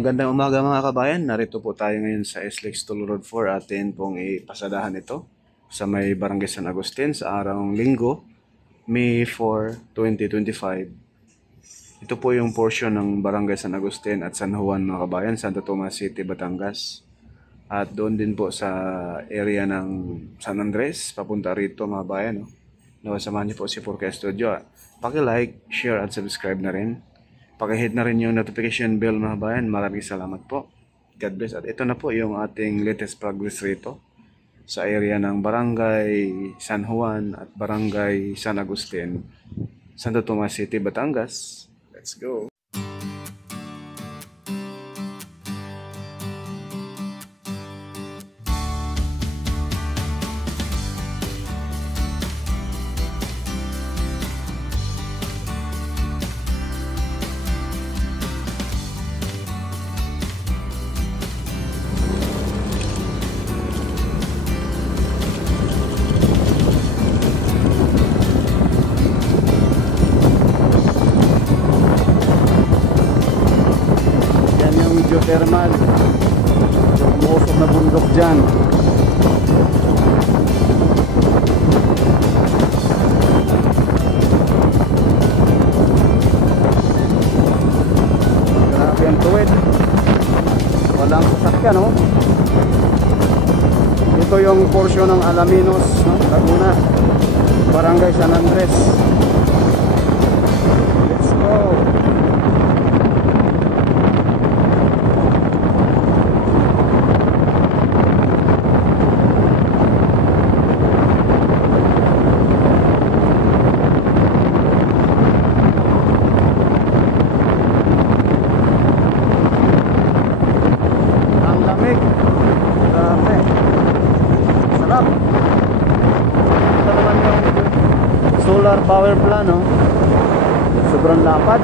Magandang umaga mga kabayan. Narito po tayo ngayon sa SLEX Toll Road 4. Atin pong ipasadahan ito sa may Barangay San Agustin sa araw Linggo, May 4, 2025. Ito po yung portion ng Barangay San Agustin at San Juan mga kabayan, Santo Tomas City, Batangas. At doon din po sa area ng San Andres, papunta rito mga kabayan. Nawasamahan niyo po si Purka Studio. Paki-like, share at subscribe na rin. Paki-hit na rin yung notification bell mga bayan. Maraming salamat po. God bless. At ito na po yung ating latest progress rito sa area ng Barangay San Juan at Barangay San Agustin, Santo Tomas City, Batangas. Let's go! Geothermal, yung umuusok na bundok dyan. Grabe ang tuwid, walang sasakyan, no? Ito yung portion ng Alaminos, no? Laguna, Barangay San Andres. Let's go! Solar power plant, no? Sobrang lapad.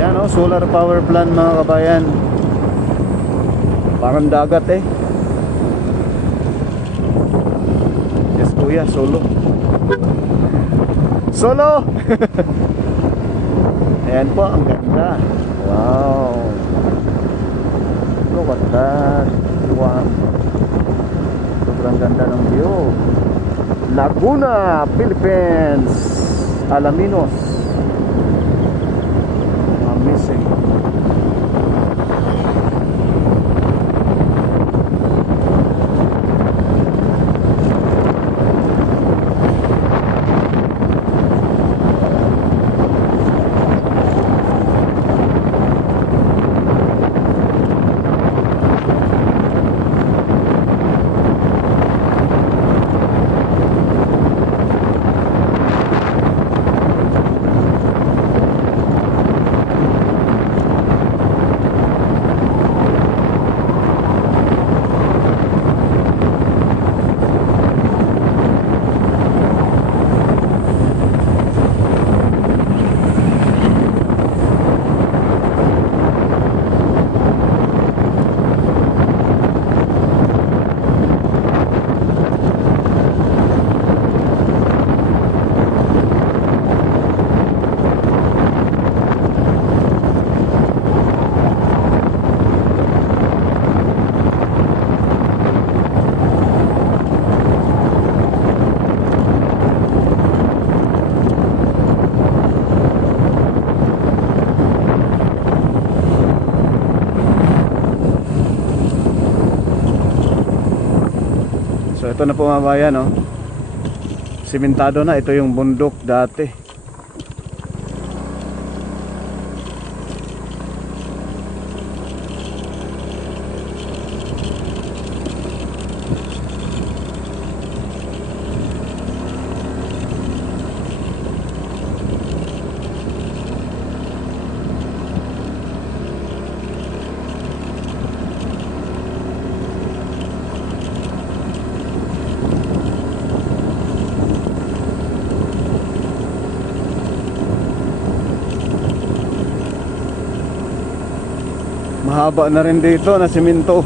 Yan, no? Solar power plant mga kabayan. Parang dagat eh. Yes kuya, solo. Solo! Ayan po, ang ganda. Wow! Look at that. Wow. Sobrang ganda ng view. Laguna, Philippines. Alaminos. Amazing. So ito na po mga bayan, no? Simentado na, ito yung bundok dati. Mahaba na rin dito na simento.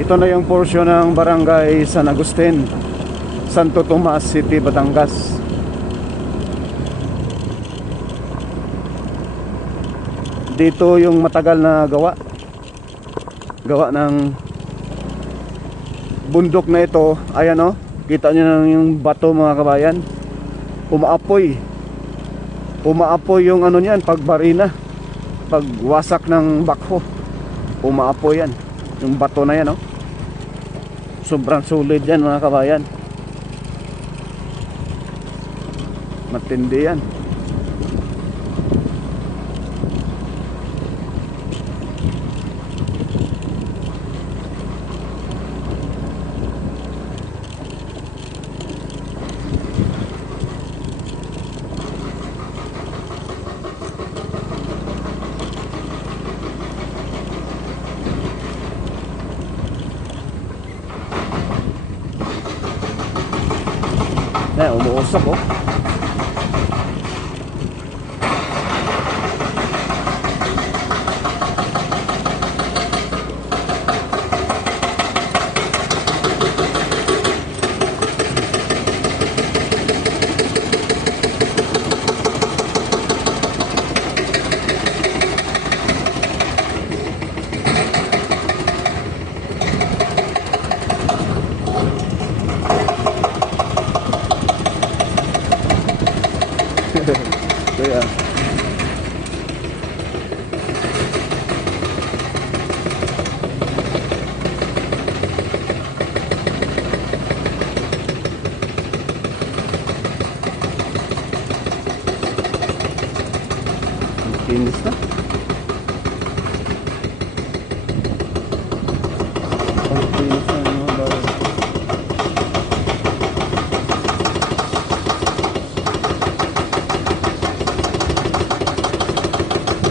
Ito na yung portion ng barangay San Agustin, Santo Tomas City, Batangas. Dito yung matagal na gawa ng bundok na ito. Ayan o, kita nyo na yung bato mga kabayan. Umaapoy yung ano niyan, pagbarina, pagwasak ng bakho, umaapoy yan, yung bato na yan o. Sobrang solid yan mga kabayan, matindi yan. Umuusok oh. So yeah. Kinis na. Kinis na mga bayan.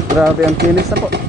Grabe ang kinis na po.